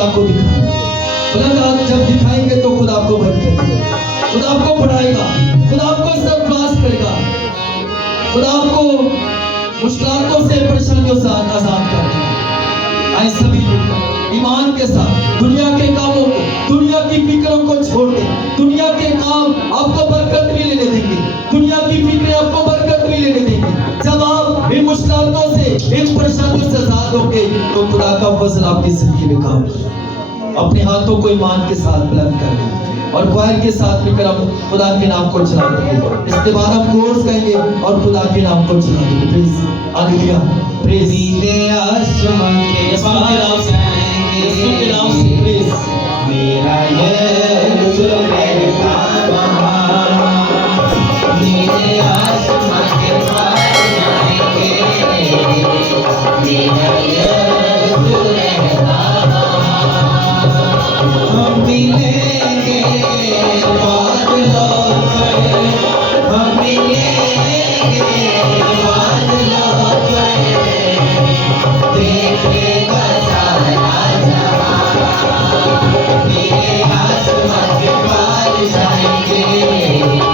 आपको दिखाएगा। बुलंद हाथ जब दिखाएंगे तो खुदा आपको भटकेगा, खुदा आपको बढ़ाएगा, खुदा आपको सरफराज करेगा, खुदा आपको मुश्किलों से, परेशानियों से आजाद कर देगा। आए सभी लोग ईमान के साथ दुनिया के कामों को, दुनिया की फिक्रों को छोड़ दें। दुनिया के काम आपको बरकत नहीं लेने देंगे, दुनिया की फिक्रें आपको बरकत नहीं लेने देंगे। जब आप इन मुश्किलों से, इन परेशानियों से आजाद होंगे तो खुदा का फजल आपकी जिंदगी में काम होगा। अपने हाथों को ईमान के साथ बुलंद कर लें और ख्वाहिश के साथ मिलकर हम खुदा के नाम को चला देंगे। इसके बाद हम कोर्स कहेंगे और खुदा के नाम को चला देंगे। प्लीज हालेलुया, प्रेज आसमान के पार जाएंगे, यीशु के नाम से प्रेज। मेरा यीशु रहता वहाँ, मेरे आसमान के पार जाएंगे, मेरा यीशु रहता वहाँ। हम मिलेंगे बादलों पर, हम मिलेंगे बादलों पर, देखेगा सारा जहां, मेरे आसमान के पार जाएंगे,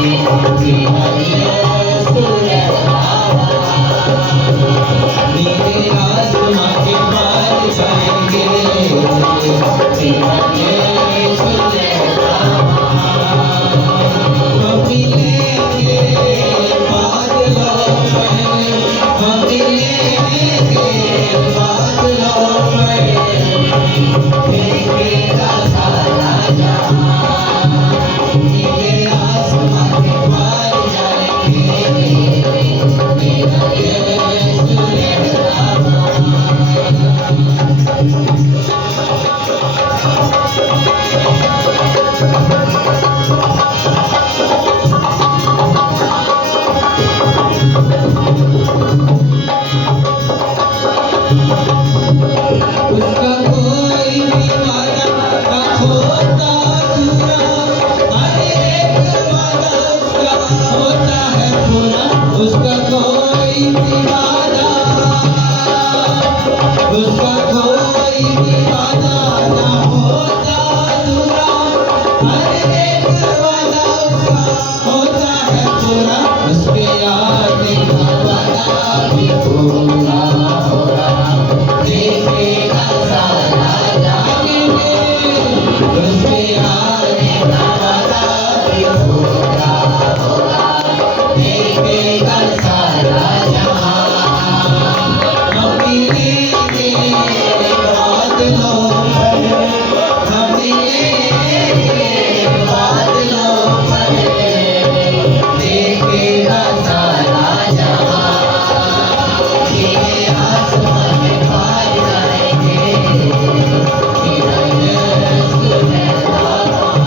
मेरा यीशु रहता वहाँ। मेरे आसमान के पार जाएंगे, मेरा यीशु रहता वहाँ। हम मिलेंगे बादलों पर, हम मिलेंगे बादलों पर, देखेगा सारा जहां, मेरे आसमान के पार जाएंगे, मेरा यीशु रहता उसका कोई भी वादा ना होता पूरा, हर एक वादा उसका होता है पूरा। उसका कोई भी वादा, उसका कोई भी वादा ना होता पूरा, हर एक वादा उसका होता है पूरा। उसके आने का वादा भी पूरा होगा, देखेगा सारा जाएंगे, उसके आने का वादा भी पूरा होगा, देखेगा सारा जहां। हम मिलेंगे बादलों पर, हम मिलेंगे बादलों पर, देखेगा सारा जहां, मेरे आसमान के पार जाएंगे, मेरा यीशु रहता वहाँ।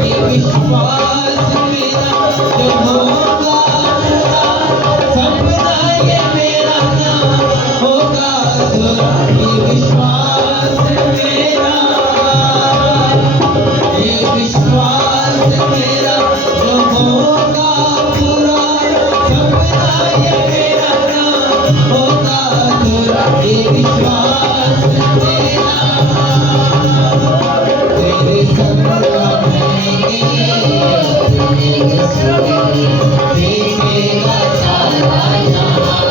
ये विश्वास मेरा जो होगा पूरा, सपना ये मेरा ना होगा अधूरा। ये विश्वास मेरा, ये विश्वास मेरा जो होगा पूरा, सपना ये मेरा ना होगा अधूरा। ये विश्वास मेरा, तेरे संग रहेंगे, तेरे संग देखेगा सारा जहां,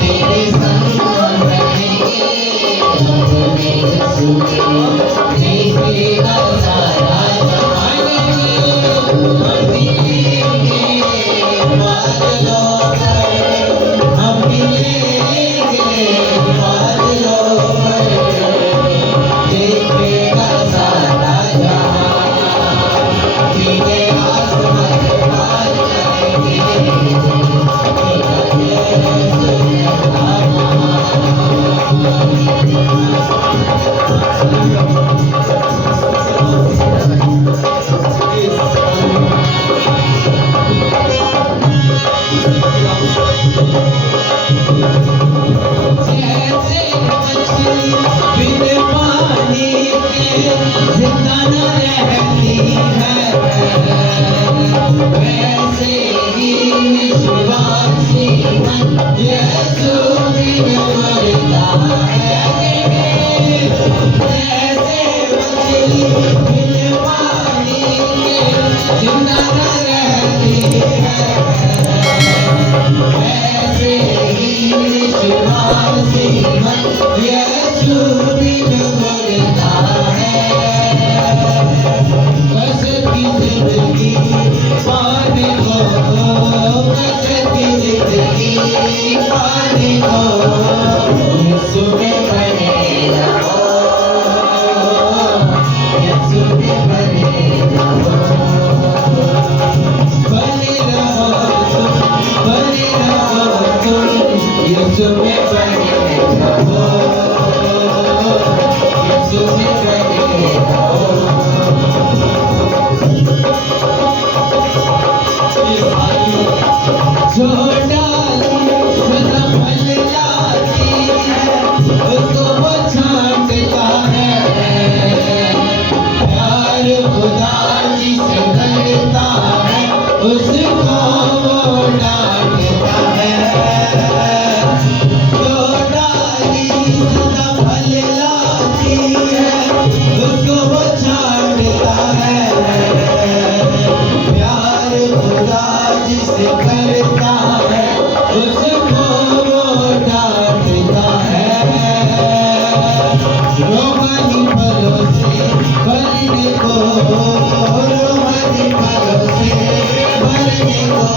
तेरे संग रहेंगे, तेरे संग देखेगा सारा जहां। हम मिलेंगे बादलों पर, हम मिलेंगे बादलों पर, से मन यीशु बिन गुरता है कसती जिंदगी पाने को कसती जिंदगी पाने को यीशु में बने रहो यीशु में बने रहो बने रहो तुम यीशु में बने रहो यीशु में बने रहो जो डाली सदा फल लाती है उसको वो छांटता है प्यार खुदा जिसे करता है उसको वो डांटता है जो डाली सदा फल लाती है उसको वो छांटता है प्यार खुदा जिसे करता है उसको वो डांटता है रोहानी फलों से भरने को रोहानी फलों से भरने को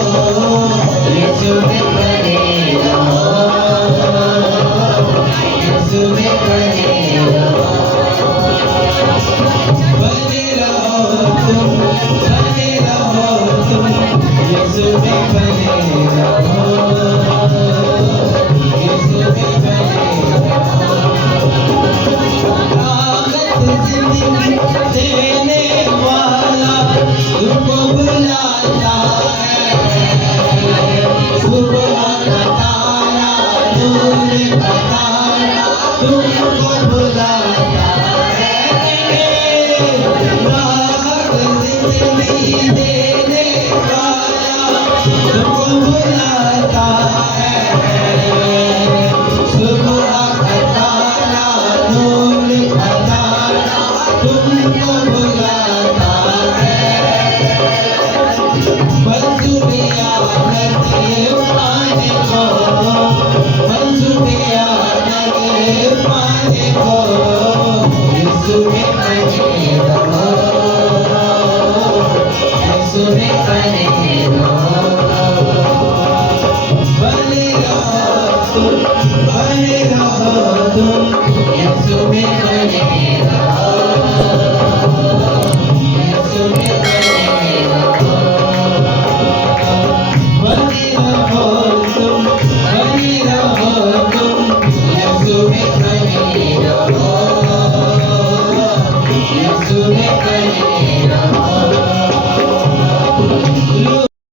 यीशु में बने रहो यीशु में बने रहो बने रहो तुम यीशु में बने रहो यीशु में बने रहो ताकत जिंदगी देने वाला तुमको बुलाता है सुबह का तारा दूर का तारा तुमको बुलाता है ताकत जिंदगी देने वाला तुमको बुलाता है सुबह का तारा नूर का तारा तुमको बुलाता है मंसूबिया नगे पाने को मंसूबिया नगे पाने को यीशु में बने रहो यीशु में बने रहो बने रहो तुम यीशु में बने रहो